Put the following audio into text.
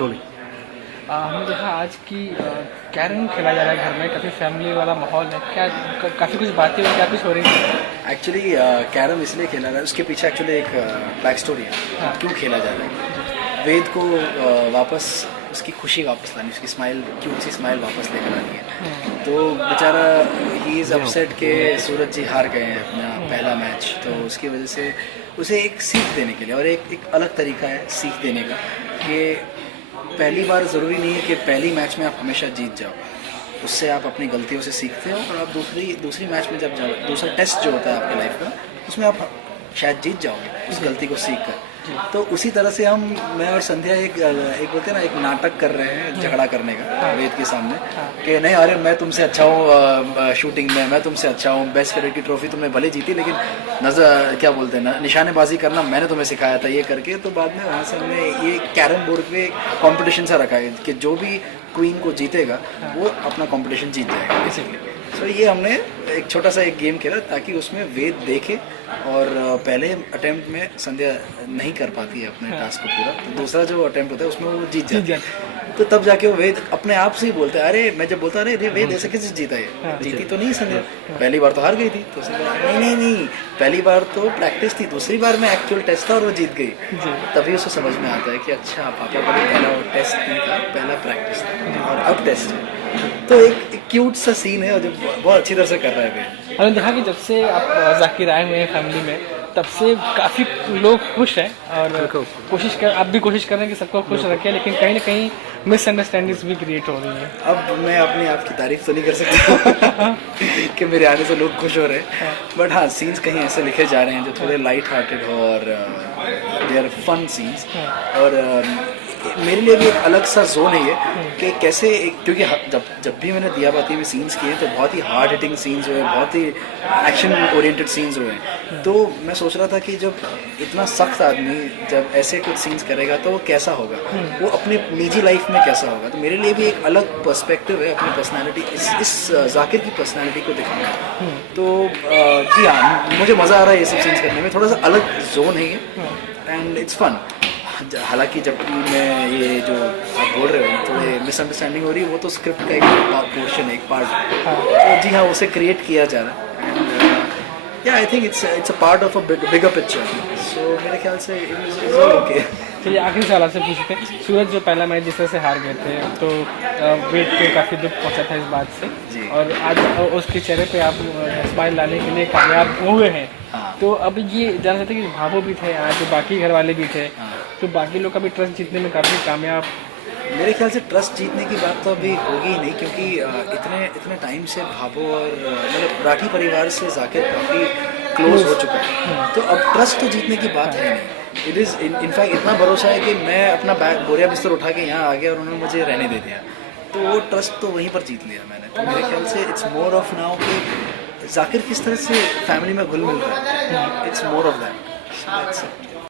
Rolling. हमने देखा आज की कैरम खेला जा रहा है घर में, काफ़ी फैमिली वाला माहौल है। क्या काफ़ी कुछ बातें हुई, क्या कुछ हो रही है? एक्चुअली कैरम इसलिए खेला रहा है, उसके पीछे एक्चुअली एक बैक स्टोरी है। हाँ। क्यों खेला जा रहा है? वेद को वापस उसकी खुशी वापस लानी, उसकी स्माइल, क्यूट सी स्माइल वापस लेकर आनी है। तो बेचारा ही इज़ अपसेट के सूरज जी हार गए हैं अपना पहला मैच, तो उसकी वजह से उसे एक सीख देने के लिए, और एक अलग तरीका है सीख देने का कि पहली बार ज़रूरी नहीं है कि पहली मैच में आप हमेशा जीत जाओ। उससे आप अपनी गलतियों से सीखते हो, और आप दूसरी मैच में जब जाओ, दूसरा टेस्ट जो होता है आपकी लाइफ का, उसमें आप शायद जीत जाओगे उस गलती को सीख कर। तो उसी तरह से मैं और संध्या एक बोलते हैं ना, एक नाटक कर रहे हैं झगड़ा करने का वेद के सामने कि नहीं, अरे मैं तुमसे अच्छा हूँ शूटिंग में, मैं तुमसे अच्छा हूँ, बेस्ट कैडेट की ट्रॉफी तुमने भले जीती, लेकिन नजर क्या बोलते हैं ना, निशानेबाजी करना मैंने तुम्हें सिखाया था, ये करके। तो बाद में वहाँ से हमने ये कैरम बोर्ड पे कंपटीशन सा रखा है कि जो भी क्वीन को जीतेगा वो अपना कंपटीशन जीत जाएगा बेसिकली। सो ये हमने एक छोटा सा एक गेम खेला ताकि उसमें वेद देखे, और पहले अटेम्प्ट में संध्या नहीं कर पाती है अपने टास्क को पूरा, तो दूसरा जो अटेम्प्ट होता है उसमें वो जीत जाती है। तो तब जाके वो वेद अपने आप से ही बोलता है, अरे मैं जब बोलता अरे वेद ऐसे कैसे जीता है, जीती तो नहीं संध्या, पहली बार तो हार गई थी। तो नहीं, पहली बार तो प्रैक्टिस थी, दूसरी बार में एक्चुअल टेस्ट था और वो जीत गई। तभी उसे समझ में आता है कि अच्छा, पापा का पहला टेस्ट नहीं था, पहला प्रैक्टिस था और अब टेस्ट है। तो एक क्यूट सा सीन है और जो बहुत अच्छी तरह से कर रहा है वेद। हमने देखा कि जब से आप जाकिर आए हुए हैं फैमिली में, तब से काफ़ी लोग खुश हैं, और आप भी कोशिश कर रहे हैं कि सबको खुश रखें, लेकिन कहीं ना कहीं मिसअंडरस्टैंडिंग्स भी क्रिएट हो रही हैं। अब मैं अपने आप की तारीफ तो नहीं कर सकता कि मेरे आने से लोग खुश हो रहे हैं, बट हाँ, सीन्स कहीं ऐसे लिखे जा रहे हैं जो थोड़े लाइट हार्टेड हो और दे आर फन सीन्स। और मेरे लिए भी एक अलग सा जोन है ये कि कैसे, क्योंकि जब भी मैंने दिया बाती में सीन्स किए तो बहुत ही हार्ड हिटिंग सीन्स हुए, बहुत ही एक्शन ओरिएंटेड सीन्स हुए। तो मैं सोच रहा था कि जब इतना सख्त आदमी जब ऐसे कुछ सीन्स करेगा तो वो कैसा होगा, वो अपनी निजी लाइफ में कैसा होगा। तो मेरे लिए भी एक अलग पर्सपेक्टिव है अपनी पर्सनैलिटी, इस जाकिर की पर्सनैलिटी को दिखाना। तो जी हाँ, मुझे मज़ा आ रहा है ये सब सीन्स करने में, थोड़ा सा अलग जोन है ये, एंड इट्स फन। हालांकि जब मैं ये जो आप बोल रहे हो थोड़े मिसअंडरस्टैंडिंग हो रही है, वो तो स्क्रिप्ट का एक पोर्शन है, एक पार्ट है। तो जी हाँ, उसे क्रिएट किया जा रहा है। या I think it's a part of a bigger picture. So मेरे ख्याल से इट ओके। चलिए, आखिरी सवाल आपसे पूछते हैं। सूरज जो पहला मैच जिस तरह से हार गए थे, तो वेद को काफ़ी दुख पहुंचा था इस बात से, और आज उसके चेहरे पे आप स्माइल लाने के लिए कामयाब हुए हैं। तो अब ये जान सकते हैं कि भावो भी थे आज, बाकी घर वाले भी थे, तो बाकी लोग का भी ट्रस्ट जीतने में काफ़ी कामयाब। मेरे ख्याल से ट्रस्ट जीतने की बात तो अभी होगी ही नहीं, क्योंकि इतने टाइम से भाभो और मतलब राठी परिवार से जाकिर काफ़ी क्लोज हो चुका है। तो अब ट्रस्ट तो जीतने की बात है नहीं। इट इज़ इनफैक्ट इतना भरोसा है कि मैं अपना बैग बोरिया बिस्तर उठा के यहाँ आ गया और उन्होंने मुझे रहने दे दिया। तो वो ट्रस्ट तो वहीं पर जीत लिया मैंने। तो मेरे ख्याल से इट्स मोर ऑफ नाउ कि जाकिर किस तरह से फैमिली में घुल मिल रहा है, इट्स मोर ऑफ दैट।